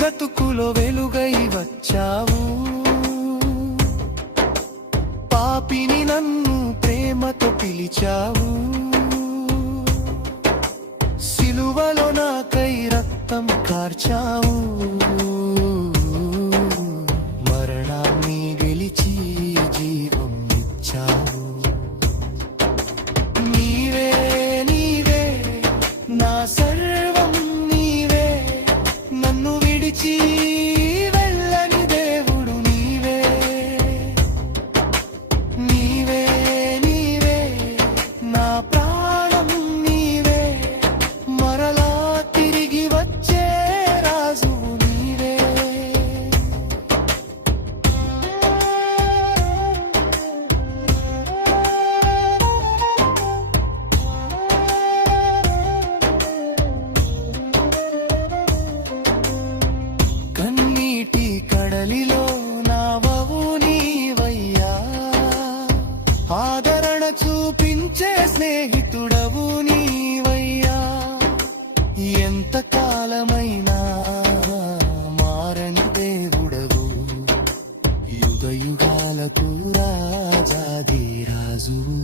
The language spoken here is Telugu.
బ్రతుకులో వెలుగై వచ్చావు. పాపిని నన్ను ప్రేమతో పిలిచావు. సిలువలో నాకై రక్తం కార్చావు. మరణాన్ని గెలిచి జీవం ఇచ్చావు. నీవే నీవే నా సర్వం, నీవే నన్ను విడిచి వెళ్ళని దేవుడు. నీవే నీవే నీవే నా ప్రాణం. నీవే మరలా తిరిగి వచ్చే రాజువు. నీవే కన్నీటి కడలిలో నావవు నీవయ్యా. ఆదరణ చూపించే స్నేహితుడవు నీవయ్యా. ఎంతకాలమైనా మారని దేవుడవు. యుగ యుగాలకు రాజాది రాజువు.